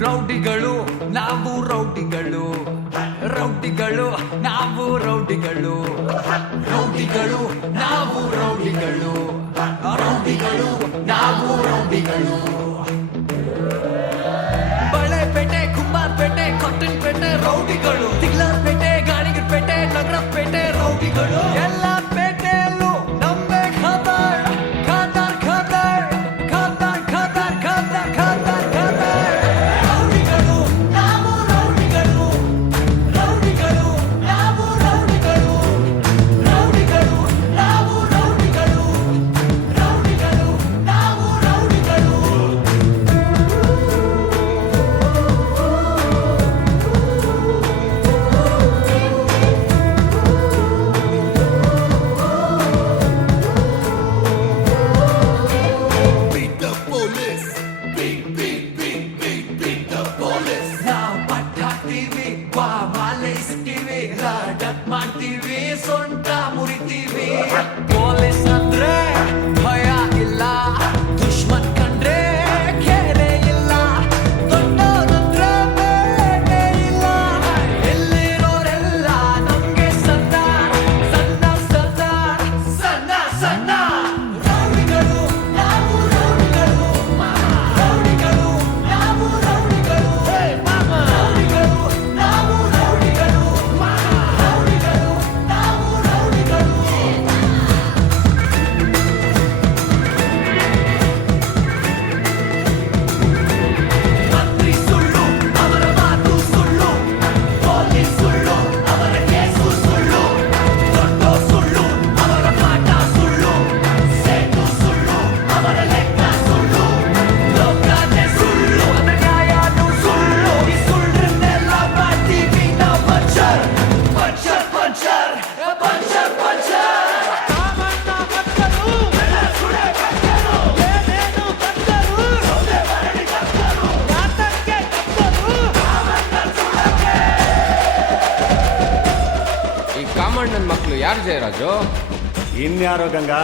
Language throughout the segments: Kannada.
ರೌಡಿಗಳು ನಾವು ರೌಡಿಗಳು, ರೌಡಿಗಳು ನಾವು ರೌಡಿಗಳು, ರೌಡಿಗಳು ನಾವು ರೌಡಿಗಳು, ರೌಡಿಗಳು ನಾವು ರೌಡಿಗಳು. ಬಳೆಪೇಟೆ, ಕುಂಬಾರಪೇಟೆ, ಕಾಟನ್ ಪೇಟೆ ರೌಡಿಗಳು, ತಿಗ್ಲಾರಪೇಟೆ, ಗಾಣಿಗರಪೇಟೆ, ನಗರಪೇಟೆ ರೌಡಿಗಳು. ಎಲ್ಲ ಪೇಟೆಯಲ್ಲೂ ನಮ್ಮೇ ಖಾದರ್, ಖಾದರ್ ಖಾದರ್ ಖಾದರ್ ಖಾದರ್ ಖಾದರ್ ಖಾದರ್ ಖಾದರ್. ರೌಡಿಗಳು ನಾವು ರೌಡಿಗಳು, ರೌಡಿಗಳು ನಾವು ರೌಡಿಗಳು, ರೌಡಿಗಳು ನಾವು ರೌಡಿಗಳು, ರೌಡಿಗಳು ನಾವು ರೌಡಿಗಳು. Beat the police. Beat, beat, beat, beat, beat the police. ನಾವು ಪಟ್ಟ ಹಾಕ್ತೀವಿ, ಮಾಲೈಸ್ತೀವಿ, ರಾಡಕ್ ಮಾಡ್ತೀವಿ, ಸೊಂಟ ಮುರಿತೀವಿ. ಪೊಲೀಸ್ ಅಂದ್ರೆ ಭಯ ಇಲ್ಲ, ದುಶ್ಮನ್ ಕಂಡ್ರೆ ಖೇರೆ ಇಲ್ಲ, ದೊಡ್ಡೋರಂದ್ರೆ ಬೇಳೆ ಇಲ್ಲ. ಎಲ್ಲಿರೋರೆಲ್ಲ ನಮ್ಗೆ ಸಣ್ಣ ಸಣ್ಣ ಸಣ್ಣ ಸಣ್ಣ ಸಣ್ಣ. ರೌಡಿಗಳು ನಾವು ರೌಡಿಗಳು, ರೌಡಿಗಳು ನಾವು ರೌಡಿಗಳು, ರೌಡಿಗಳು ನಾವು ರೌಡಿಗಳು, ರೌಡಿಗಳು ನಾವು ರೌಡಿಗಳು. ಮಂತ್ರಿ ಸುಳ್ಳು, ಅವರ ಮಾತು ಸುಳ್ಳು, ಪೊಲೀಸ್ ಸುಳ್ಳು, ಅವರ ಕೇಸು ಸುಳ್ಳು, ದೊಡ್ಡ ಸುಳ್ಳು, ಅವರ ಪಾಠ ಸುಳ್ಳು, ಸೇಟು ಸುಳ್ಳು, ಅವರ ಲೆಕ್ಕ ಸುಳ್ಳು, ಲೋಕನೇ ಸುಳ್ಳು, ಅದರ ನ್ಯಾಯನೂ ಸುಳ್ಳು. ಈ ಸುಳ್ಳನ್ನೆಲ್ಲ ಮಾಡ್ತೀವಿ ನಾವು puncture puncture puncture puncture puncture. Kamanna ಭಕ್ತರು, ಸುಳೆ ಭಕ್ತರು, ಏನೇನು ಭಕ್ತರು, ಸೌದೆ ಬರಡಿ ಭಕ್ತರು, ನಾಟಕ್ಕೆ ಭಕ್ತರು, ಕಾಮಣ್ಣ ಸುಳ್ಳಕ್ಕೆ. ಈ ಕಾಮಣ್ಣನ ಮಕ್ಕಳು ಯಾರು ಜಯರಾಜು? ಇನ್ಯಾರೋ ಗಂಗಾ,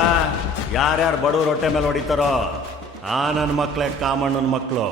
ಯಾರ್ಯಾರು ಬಡವ್ರ ಹೊಟ್ಟೆ ಮೇಲೆ ಹೊಡಿತಾರೋ ಆ ನನ್ನ ಮಕ್ಳೇ ಕಾಮಣ್ಣನ ಮಕ್ಕಳು.